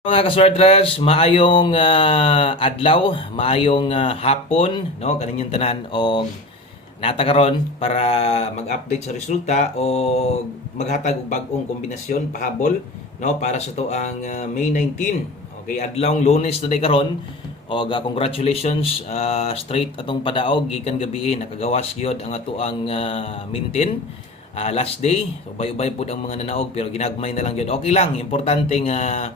Mga kaswerders, maayong adlaw, maayong hapon, no? Kaninyong tanan og natakaron para mag-update sa resulta o maghatag og bag-ong kombinasyon pahabol, no? Para sa to ang May 19. Okay, adlawng Lunes today karon og congratulations straight atong padaog gikan gabi nakagawas gyud ang ato ang maintain. Last day, so bay-bay pud ang mga nanaog pero ginagmay na lang gyud. Okay lang, importante nga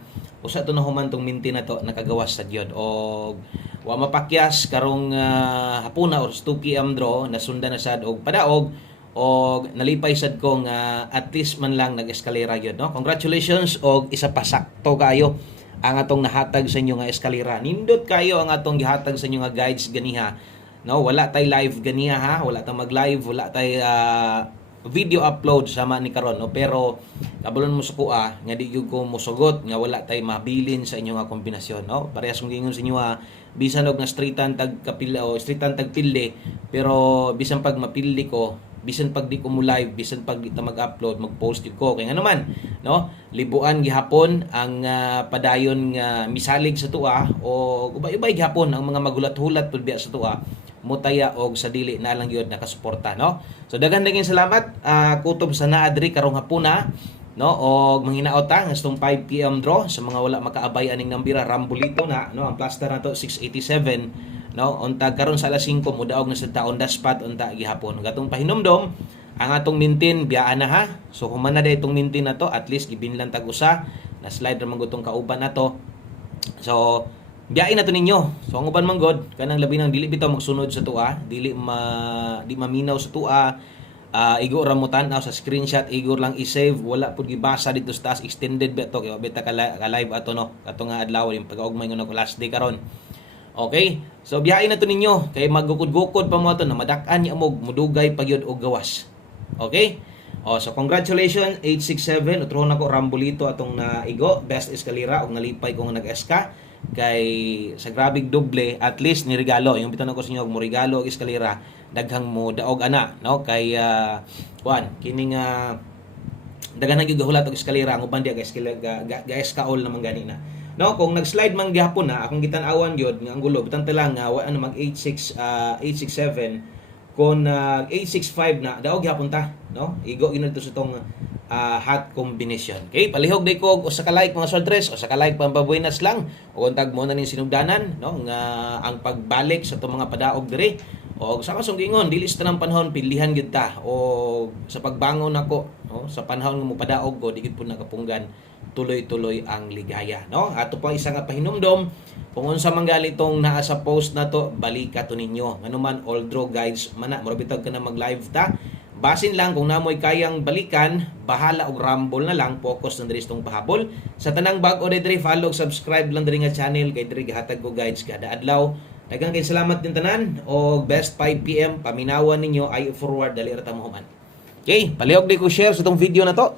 usa to na human tong minti na to nakagawas sa gyud og wa mapakyas karong hapuna or 2 PM draw nasundan na sad og padaog og nalipay sad ko nga at least man lang nag-eskalera gyud, no? Congratulations og isa pa sakto kayo ang atong nahatag sa inyo nga eskalera. Nindot kayo ang atong gihatag sa inyo nga guides ganiha, no? Wala tay live ganiha ha, wala tay mag-live, wala tay video upload sama ni karon, no? Pero kabulon mo sa kuha nga di gyud ko mosugot nga wala tay mabilin sa inyo nga kombinasyon, no? Parehas kong gingon sa inyo bisan og nga streetan tag kapila o streetan tag pilde, pero bisan pag mapildi ko, bisan pag di ko mo live, bisan pag di ta mag-upload, mag-post gyud ko kay nga naman, no? Libuan gihapon ang padayon nga misalig sa tuwa o ubay-ubay gihapon ang mga magulat-hulat pud biya sa tuwa mutaya og sa dili na lang gyud nakasuporta, no? So daghan salamat kutob sa naadri karong hapuna, no? Og manghinaot ta nga 5 PM draw sa mga wala makaabay aning nambira Rambolito na, no? Ang plaster nato 687, no? Unta karon sa alas 5 mudaog na sa taon the spot unta gihapon. Gatong pahinomdom ang atong mintin biyaan na ha. So human na day itong mintin na to, at least gibinlan tag usa na slide ra man gutong kauban nato. So biyain na to ninyo. So ang uban man god kanang labi nang dili bitaw magsunod sa tuwa, di maminaw sa tuwa. Igor ra mo tan-aw sa screenshot, igor lang i-save, wala pud gibasa dito sa taas, extended ba to kay beta ka live ato, no? Kato nga adlaw yung pag-augmay ko last day karon. Okay? So biyain na to ninyo kay magukod-gukod pa mo ato na madak-an niya mo mudugay pagyud og gawas. Okay? So congratulations 867 utrohon ako Rambolito atong naigo, best eskalera og nalipay ko nga nag-eska kay sa grabig doble at least ni regalo yung bitan ko sa inyo mo regalo og eskalera daghang mo daog ana, no? Kay kuan kining daghan na gyud gahulat og eskalera ang uban dia ga-eskaol naman gani na, no? Kung nag-slide man gihapon na akong gitan-awan gyud nga ang gulo bitan ta lang wa ano mag 867 kung 865 na daog gihapon ta, no? Igo gyud to sa tong hot combination. Okay, palihog day ko usa ka like mga soldres, usa ka like pambabuenas lang o untag mo na ning sinugdanan, no? Nga ang pagbalik sa tong mga padaog diri o sa kasong gingon dili sa tanang panahon pilihan gyud ta o sa pagbangon nako, no? Sa panahon nga mo padaog ko di gyud pud nakapunggan tuloy-tuloy ang ligaya, no? Ato pa isa nga pahinumdom kung unsa man gali tong naa sa post na to, balika to ninyo. Nganuman all draw guides man na murabitag ka na mag-live ta. Basin lang kung namoy kayang balikan, bahala og rumble na lang, focus na diri tong pahabol. Sa tanang bag-o diri follow, subscribe lang diri nga channel kay diri gihatag ko guides kada adlaw. Daghang kay salamat din tanan og best 5 PM paminawan ninyo ay forward dali ra ta mo human. Okay, palihog di ko share sa tong video na to.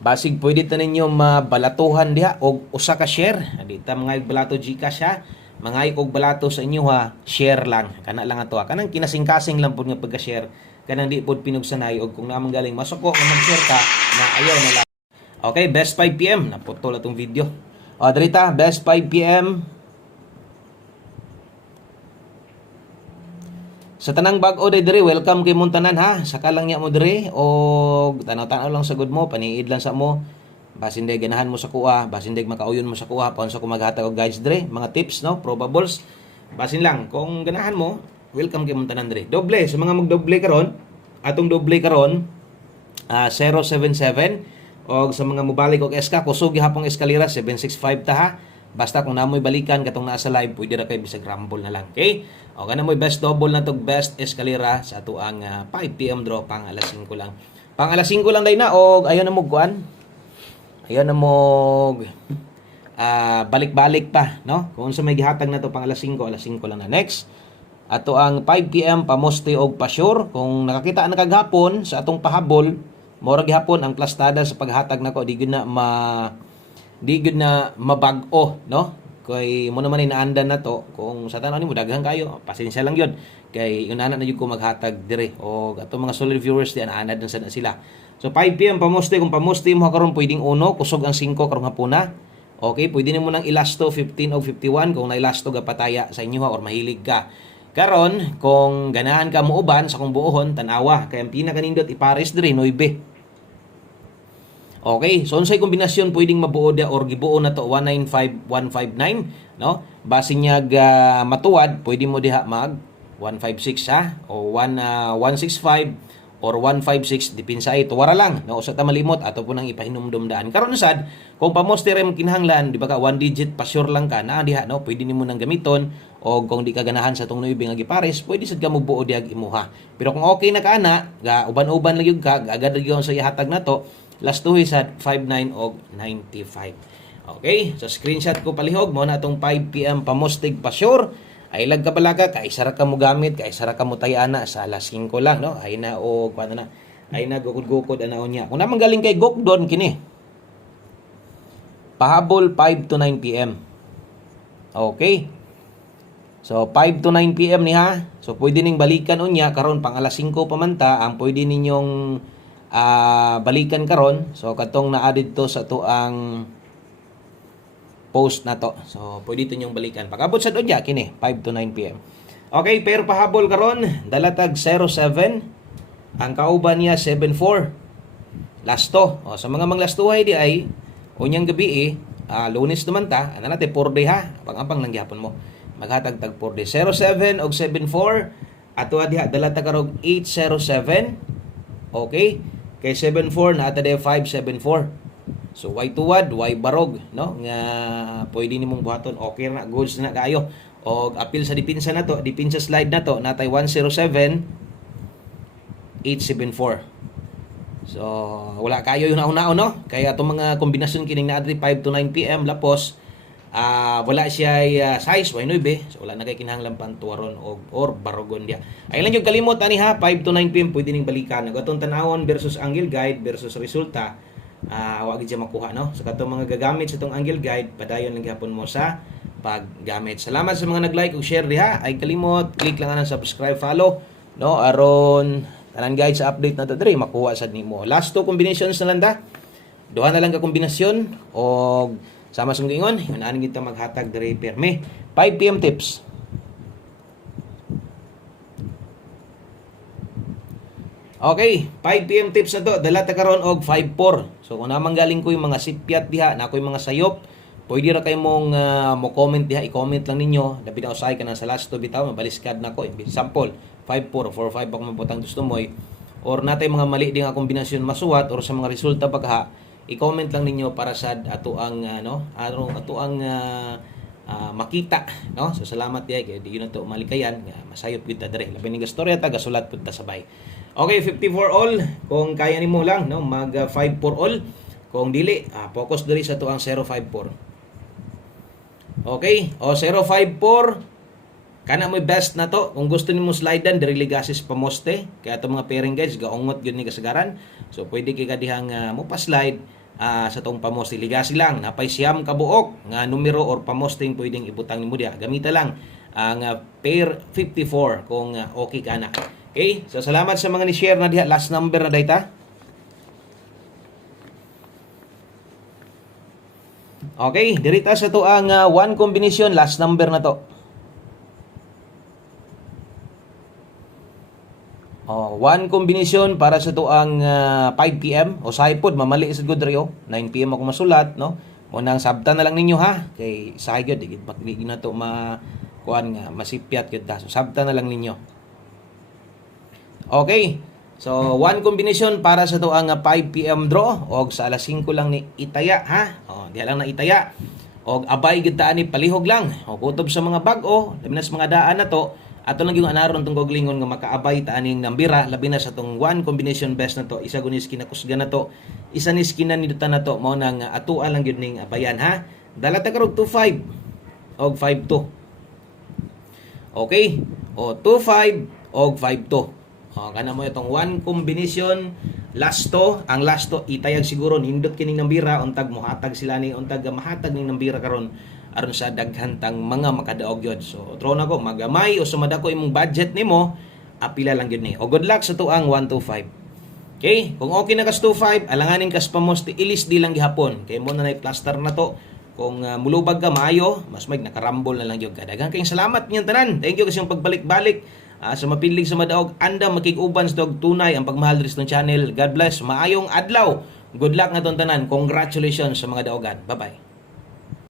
Basig pwede ta ninyo mabalatuhan diha og usa ka share. Di ta mga balato Gcash ha. Mga og balato sa inyo ha, share lang. Kana lang ato. Kanang kinasing-kasing lang pud nga pagka-share. Kanang di pud pinugsanay og kung namang galing masuko nga mag-share ka na ayaw na lang. Okay, best 5 PM naputol atong video. O diri ta, best 5 PM. Sa tanang bag-o diri, welcome kay Muntanan ha. Saka lang niya mo diri o tanaw-tanaw lang sa good mo, paniid lang sa mo. Basin day ganahan mo sa kuha, basin day makauyon mo sa kuha, paano sa kumaghatag og guides diri, mga tips, no, probables. Basin lang kung ganahan mo, welcome kay Muntanan diri. Doble sa mga magdoble karon, atong doble karon 077 og sa mga mobalik og SK kusog gihapon eskalera 765 ta ha. Basta kung namoy balikan katong naa sa live, pwede ra kay bisag rumble na lang, okay? O kana moy best double na tog best eskalera sa ato ang 5 PM draw pang alas 5 lang. Pang alas 5 lang day na og ayon na mo kuan. Ayon na mo balik-balik pa, no? Kung sa may gihatag na to pang alas 5 lang na. Next, ato ang 5 PM pamoste og pa-sure. Kung nakakita na kagahapon sa atong pahabol, mora gihapon ang plastada sa paghatag nako di gyud na mabag-o, no? Kay mo naman inaandan na to kung sa tanan nimo daghan kayo, pasensya lang yun. Kay una na jud ko maghatag dire o ato mga solid viewers di anaanad na sila. So 5 PM pamoste, kung pamoste mo karon pwedeng 1 kusog ang 5 karong hapuna. Okay, pwede nimo nang ilasto 15 o 51 kung nailasto ga pataya sa inyo ha or mahilig ka. Karon, kung ganahan ka mo uban sa kung buohon, tanawa. Kaya ang pinakanindot ipares diri 9. Okay, so unsay kombinasyon pwedeng mabuo dia or gibuo na to 195159, no? Base niya matuwad, pwede mo diha mag 156 ha o 165 or 156 dipinsa ito wara lang no usa ta malimot ato po nang ipahinumdumdaan karon sad kung pamoste rem kinahanglan di ba ka one digit pa sure lang ka na diha no pwede nimo nang gamiton o kung di ka ganahan sa tong 9 nga gipares pwede sad ka mubuo diag imuha pero kung okay na ka ana ga uban-uban lang gyud ka agad gyud sa ihatag nato last two sad 59 og 95. Okay, so screenshot ko palihog mo na atong 5 PM pamostig pa sure. Ay lag ka balaga kay sara ka mo gamit kay sara ka mo tayana sa alas 5 lang no ay na o kuan na ay na gukod-gukod ana unya kung naman galing kay Gokdon kini pahabol 5 to 9 PM. Okay, so 5 to 9 PM ni ha so pwede ning balikan unya karon pang alas 5 pamanta ang pwede ninyong balikan karon so katong naa didto sa tuang post na to. So, pwede ito niyong balikan. Pag-abot sa doon kini, 5 to 9 PM. Okay, pero pahabol karon dalatag 07. Ang kauban niya 74. Lasto. O, sa mga manglastuhay di ay, unyang gabi Lunes naman ta, ano natin, 4 day ha. Pag-ampang lang gyapon mo. Maghatag tag 4 day. 07 og 74. Ato diha, dalatag karog 807. Okay? Kay 74, naata diha 574. So why tuwad, why barog, no? Nga pwede nimong buhaton, okay na, goods na kayo. O appeal sa dipinsa na to, dipinsa slide na to, natay 107 874. So wala kayo yung nauna no? Kaya itong mga kombinasyon kining naadri 5 to 9 PM lapos wala siya size why 9 so wala na kay kinahanglan pantuwaron or barogon dia. Ay lang yung kalimot ani ha 5 to 9 PM pwede ning balikan. Katong tanawon versus angle guide versus resulta. Wag siya makuha no so katong mga gagamit sa itong angle guide padayon lang gyapon mo sa paggamit. Salamat sa mga nag-like ug share diha ay kalimot click lang ang subscribe follow no aron tanan guide sa update na to diri makuha sad nimo. Last two combinations na lang da duha na lang ka kombinasyon og sama sa ingon inaanin kita maghatag diri perme 5 PM tips. Okay, 5 PM tips na to. Dala ta karon og 5-4. So kung namang galing ko yung mga sipyat diha, na ko yung mga sayop, pwede ra kay mong mo comment diha, i-comment lang ninyo. Dapat na usay ka na sa last to bitaw, mabaliskad na ko. Example, 5-4, 4-5 ako mabutang gusto mo or natay mga mali di nga kombinasyon masuwat or sa mga resulta pagha, i-comment lang ninyo para sa ato ang makita no so salamat diha kay di yun to malikayan masayop gid ta dire labi ning istorya ta gasulat pud ta sabay. Okay, 54 all kung kaya nimo lang no mag 54 all kung dili focus diri sa tuang 054. Okay, o 054 kana mo best na to kung gusto nimo slidean diri ligasis pamoste kaya ato mga pairing guys gaungot gyud ni kasagaran so pwede kay kadihang mo pa slide sa tong pamoste ligaси lang napay siyam ka buok nga numero or pamosting pwedeng ibutang nimo diha gamita lang ang pair 54 kung okay ka na. Okay, so salamat sa mga ni-share na diha last number na data. Okay, dirita sa to ang one combination last number na to. One combination para sa to ang 5 PM o sahipod mamali sa good rio 9 PM ako masulat no mo nang sabta na lang ninyo ha kay sayod di na to kuan nga masipyat gyud ta so sabta na lang ninyo. Okay, so one combination para sa to ang 5 PM draw og sa alas 5 lang ni itaya ha diha lang na itaya og abay gyud ta ani palihog lang o kutob sa mga bag-o labi na sa mga daan na to ato lang yung anaron tong goglingon nga makaabay ta aning nambira labi na sa tong one combination best na to isa gunis kinakusga na to isa ni skinan ni duta na to mao nang atuan lang gyud ning abayan ha dala ta karog 25 og 52. Okay, o 25 og 52 kana mo itong one combination last to ang last to itayag siguro nindot kining nambira untag mohatag sila ni untag mahatag ning nambira karon aron sa daghantang mga makadaog yun. So, tro na ko, magamay o sumadako imong budget nimo, apila lang yun ni. O good luck sa tuang 125. Okay? Kung okay na kas 25, alanganin kas pamoste, ilis di lang gihapon. Kaya mo na na plaster na to, Kung mulubag ka maayo, mas may nakarambol na lang jud ka. Daghang kayong salamat ninyong tanan. Thank you kasi yung pagbalik-balik sa mapilig sa madaog. Anda makig-uban sa tunay ang pagmahal diri sa channel. God bless. Maayong adlaw. Good luck nga tanan. Congratulations sa mga daogan. Bye-bye.